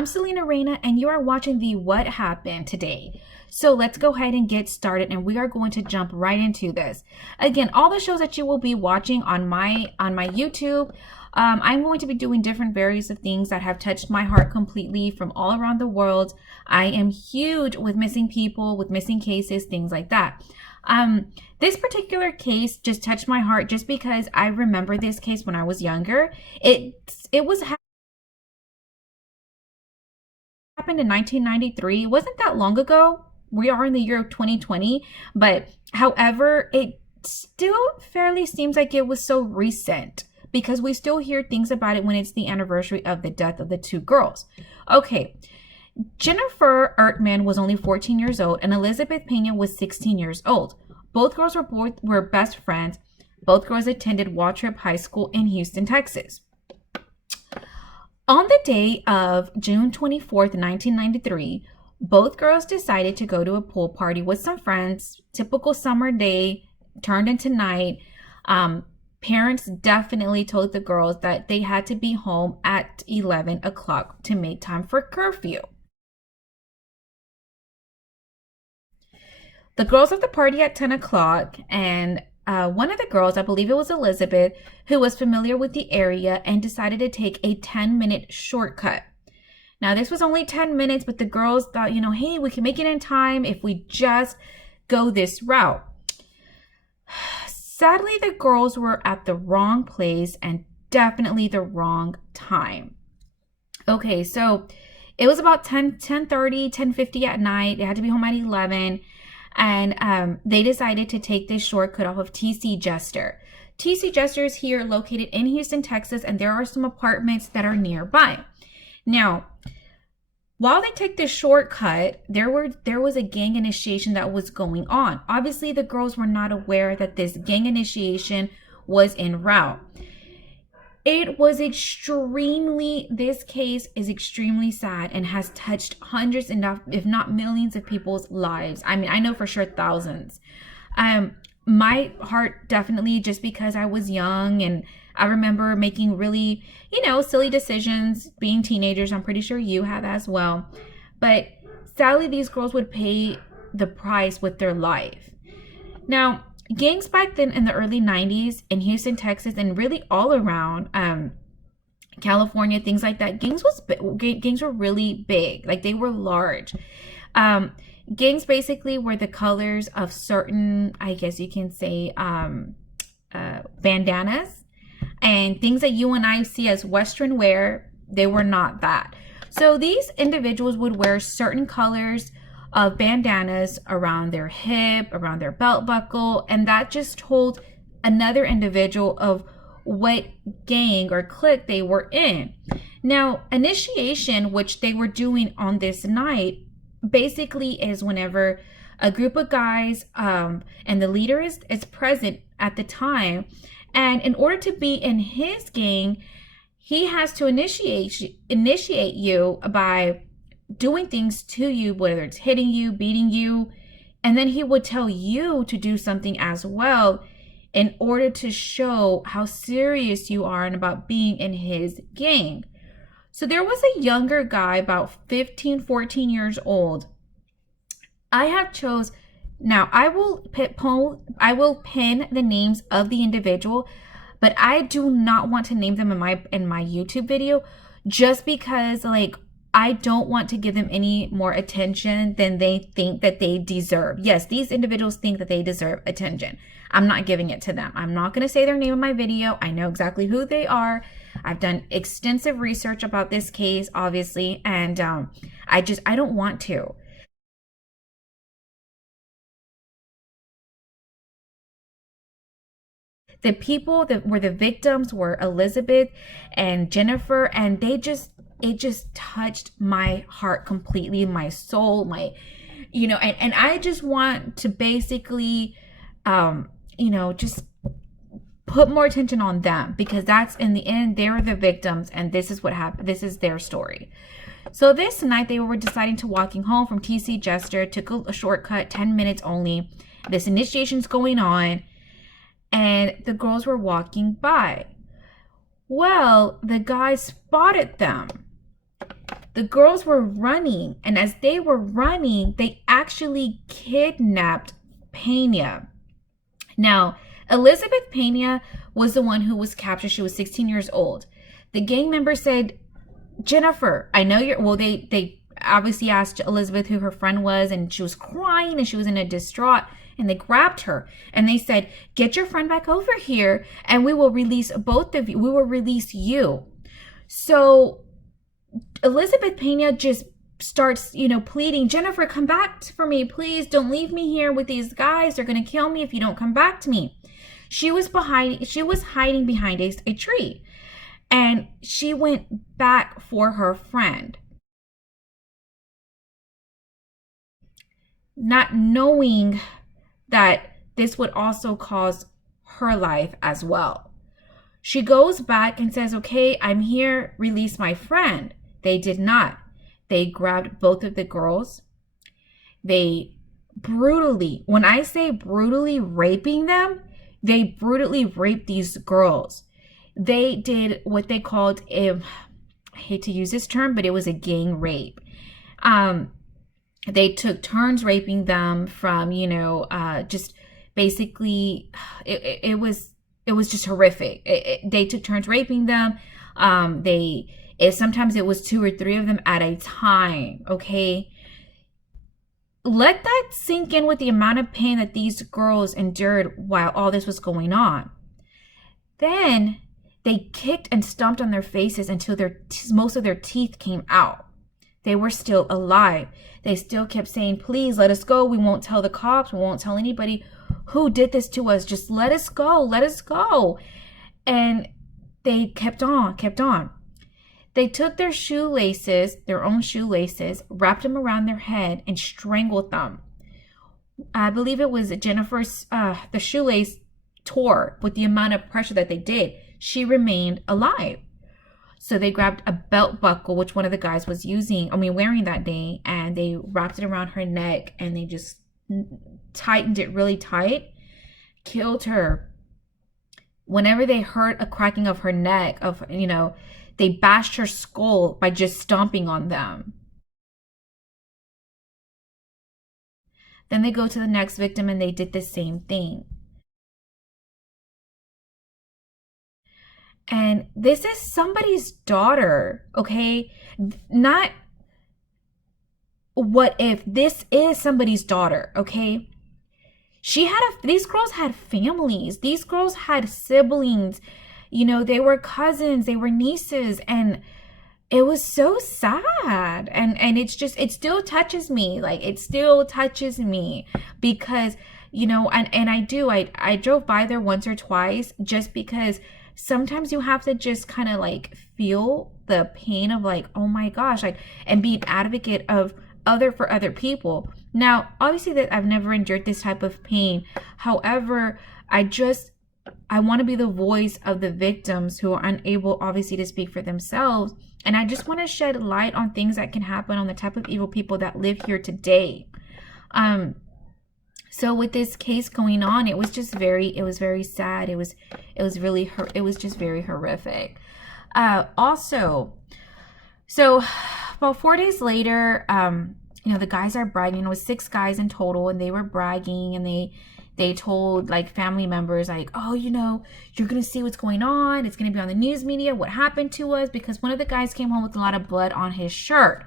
I'm Celina Reyna, and you are watching the What Happened Today. So let's go ahead and get started, and we are going to jump right into this. Again, all the shows that you will be watching on my YouTube, I'm going to be doing different various of things that have touched my heart completely from all around the world. I am huge with missing people, with missing cases, things like that. This particular case just touched my heart just because I remember this case when I was younger. It was happened in 1993. It wasn't that long ago. We are in the year of 2020, but however, it still fairly seems like it was so recent because we still hear things about it when it's the anniversary of the death of the two girls. Okay, Jennifer Eartman was only 14 years old and Elizabeth Pena was 16 years old. Both girls were best friends. Both girls attended Waltrip High School in Houston, Texas. On the day of June 24th, 1993, both girls decided to go to a pool party with some friends. Typical summer day turned into night. Parents definitely told the girls that they had to be home at 11 o'clock to make time for curfew. The girls left the party at 10 o'clock, and one of the girls, I believe it was Elizabeth, who was familiar with the area and decided to take a 10-minute shortcut. Now, this was only 10 minutes, but the girls thought, hey, we can make it in time if we just go this route. Sadly, the girls were at the wrong place and definitely the wrong time. Okay, so it was about 10:30, 10:50 at night. They had to be home at 11. And they decided to take this shortcut off of TC Jester. TC Jester is here located in Houston, Texas, and there are some apartments that are nearby. Now, while they took this shortcut, there was a gang initiation that was going on. Obviously, the girls were not aware that this gang initiation was en route. This case is extremely sad and has touched hundreds, if not millions of people's lives. I mean, I know for sure thousands. My heart definitely, just because I was young and I remember making really, silly decisions being teenagers. I'm pretty sure you have as well. But sadly, these girls would pay the price with their life. Now, gangs back then in the early 90s in Houston, Texas, and really all around California, things like that, gangs were really big. Like, they were large. Gangs basically were the colors of certain, I guess you can say, bandanas and things that you and I see as Western wear. They were not that. So these individuals would wear certain colors of bandanas around their hip, around their belt buckle, and that just told another individual of what gang or clique they were in. Now, initiation, which they were doing on this night, basically is whenever a group of guys and the leader is present at the time, and in order to be in his gang, he has to initiate you by doing things to you, whether it's hitting you, beating you, and then he would tell you to do something as well in order to show how serious you are and about being in his gang. So there was a younger guy, about 15, 14 years old. I will pin the names of the individual, but I do not want to name them in my YouTube video, just because I don't want to give them any more attention than they think that they deserve. Yes, these individuals think that they deserve attention. I'm not giving it to them. I'm not going to say their name in my video. I know exactly who they are. I've done extensive research about this case, obviously, and I don't want to. The people that were the victims were Elizabeth and Jennifer, and it just touched my heart completely, my soul, and I just want to basically, just put more attention on them, because that's, in the end, they're the victims, and this is what happened. This is their story. So this night they were deciding to walking home from TC Jester, took a shortcut, 10 minutes only. This initiation's going on, and the girls were walking by. Well, the guy spotted them. The girls were running, and as they were running, they actually kidnapped Pena. Now, Elizabeth Pena was the one who was captured. She was 16 years old. The gang member said, Jennifer, I know you're, well, they obviously asked Elizabeth who her friend was, and she was crying and she was in a distraught, and they grabbed her and they said, get your friend back over here and we will release both of you. We will release you. So Elizabeth Pena just starts, pleading, Jennifer, come back for me. Please don't leave me here with these guys. They're going to kill me if you don't come back to me. She was hiding behind a tree, and she went back for her friend, not knowing that this would also cause her life as well. She goes back and says, okay, I'm here, release my friend. They did not. They grabbed both of the girls. They brutally, when I say brutally raping them, they brutally raped these girls. They did what they called I hate to use this term, but it was a gang rape. They took turns raping them from, just basically, it was just horrific. They took turns raping them. Sometimes it was 2 or 3 of them at a time. Okay. Let that sink in with the amount of pain that these girls endured while all this was going on. Then they kicked and stomped on their faces until most of their teeth came out. They were still alive. They still kept saying, please let us go. We won't tell the cops. We won't tell anybody who did this to us. Just let us go. Let us go. And they kept on. They took their shoelaces, their own shoelaces, wrapped them around their head and strangled them. I believe it was Jennifer's, the shoelace tore with the amount of pressure that they did. She remained alive. So they grabbed a belt buckle, which one of the guys was wearing that day, and they wrapped it around her neck and they just tightened it really tight, killed her. Whenever they heard a cracking of her neck, they bashed her skull by just stomping on them. Then they go to the next victim and they did the same thing. And this is somebody's daughter, okay? Not what if, this is somebody's daughter, okay? These girls had families. These girls had siblings. They were cousins, they were nieces, and it was so sad. And it still touches me. Like, it still touches me because, I drove by there once or twice just because sometimes you have to just kind of like feel the pain of like, oh my gosh, and be an advocate for other people. Now, obviously that I've never endured this type of pain. However, I want to be the voice of the victims who are unable, obviously, to speak for themselves. And I just want to shed light on things that can happen, on the type of evil people that live here today. So with this case going on, it was very sad. It was just very horrific. Also, so about 4 days later, the guys are bragging. It was 6 guys in total, and they were bragging, and they told like family members like, oh, you're going to see what's going on. It's going to be on the news media, what happened to us, because one of the guys came home with a lot of blood on his shirt.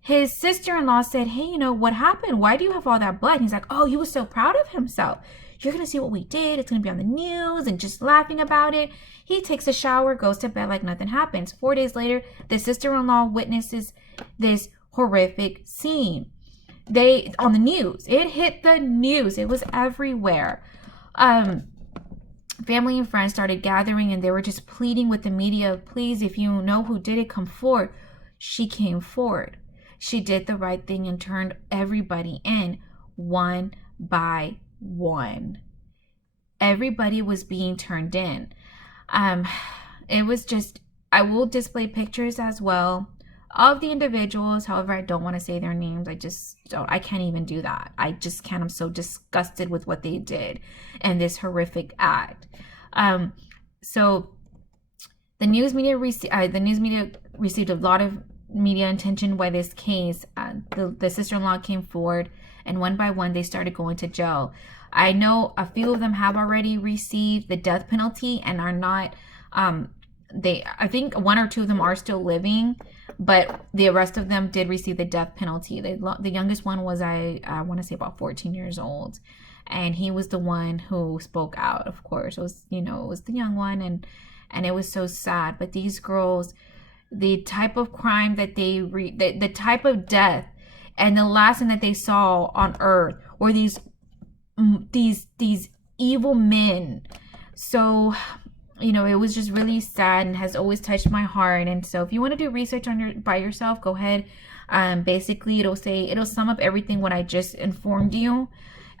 His sister-in-law said, hey, what happened? Why do you have all that blood? And he's like, oh, he was so proud of himself. You're going to see what we did. It's going to be on the news, and just laughing about it. He takes a shower, goes to bed like nothing happens. 4 days later, the sister-in-law witnesses this horrific scene. On the news, it hit the news. It was everywhere. Family and friends started gathering, and they were just pleading with the media, please, if you know who did it, come forward. She came forward. She did the right thing and turned everybody in one by one. Everybody was being turned in. It was just, I will display pictures as well of the individuals. However, I don't want to say their names. I can't even do that. I just can't. I'm so disgusted with what they did and this horrific act. So the news media received a lot of media attention by this case, the sister-in-law came forward, and one by one they started going to jail. I know a few of them have already received the death penalty and are not. I think one or two of them are still living, but the rest of them did receive the death penalty. The youngest one was I want to say about 14 years old, and he was the one who spoke out. Of course, it was it was the young one, and it was so sad. But these girls, the type of crime that the type of death, and the last thing that they saw on earth were these evil men. So it was just really sad and has always touched my heart. And so if you want to do research on by yourself, go ahead. Basically it'll sum up everything what I just informed you.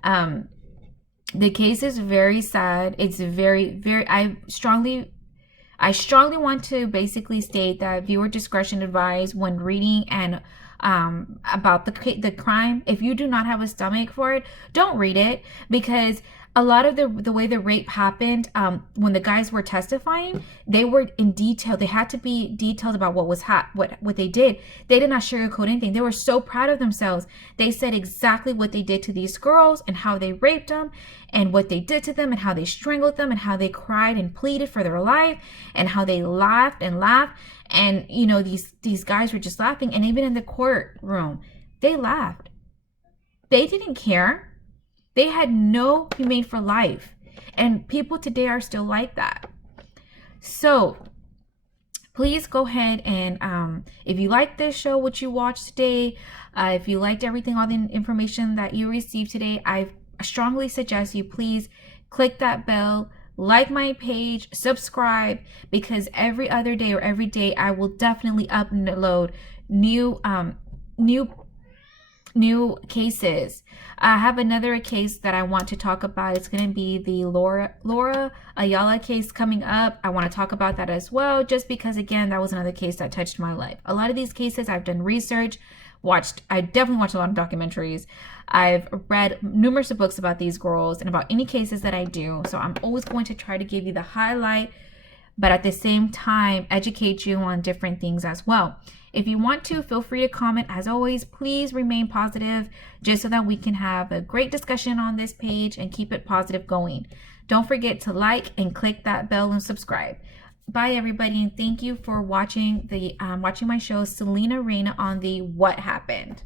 The case is very sad. It's very I strongly want to basically state that viewer discretion advised when reading and about the crime. If you do not have a stomach for it, don't read it, because a lot of the way the rape happened, when the guys were testifying, they were in detail. They had to be detailed about what they did. They did not sugarcoat anything. They were so proud of themselves. They said exactly what they did to these girls and how they raped them and what they did to them and how they strangled them and how they cried and pleaded for their life and how they laughed and laughed. And these guys were just laughing. And even in the courtroom, they laughed. They didn't care. They had no humane for life. And people today are still like that. So please go ahead and if you like this show, what you watched today, if you liked everything, all the information that you received today, I strongly suggest you please click that bell, like my page, subscribe, because every other day or every day I will definitely upload new cases. I have another case that I want to talk about. It's going to be the Laura Ayala case coming up. I want to talk about that as well, just because, again, that was another case that touched my life. A lot of these cases I've done research, I definitely watched a lot of documentaries. I've read numerous of books about these girls and about any cases that I do. So I'm always going to try to give you the highlight, but at the same time, educate you on different things as well. If you want to, feel free to comment. As always, please remain positive, just so that we can have a great discussion on this page and keep it positive going. Don't forget to like and click that bell and subscribe. Bye, everybody, and thank you for watching my show, Celina Reyna, on the What Happened.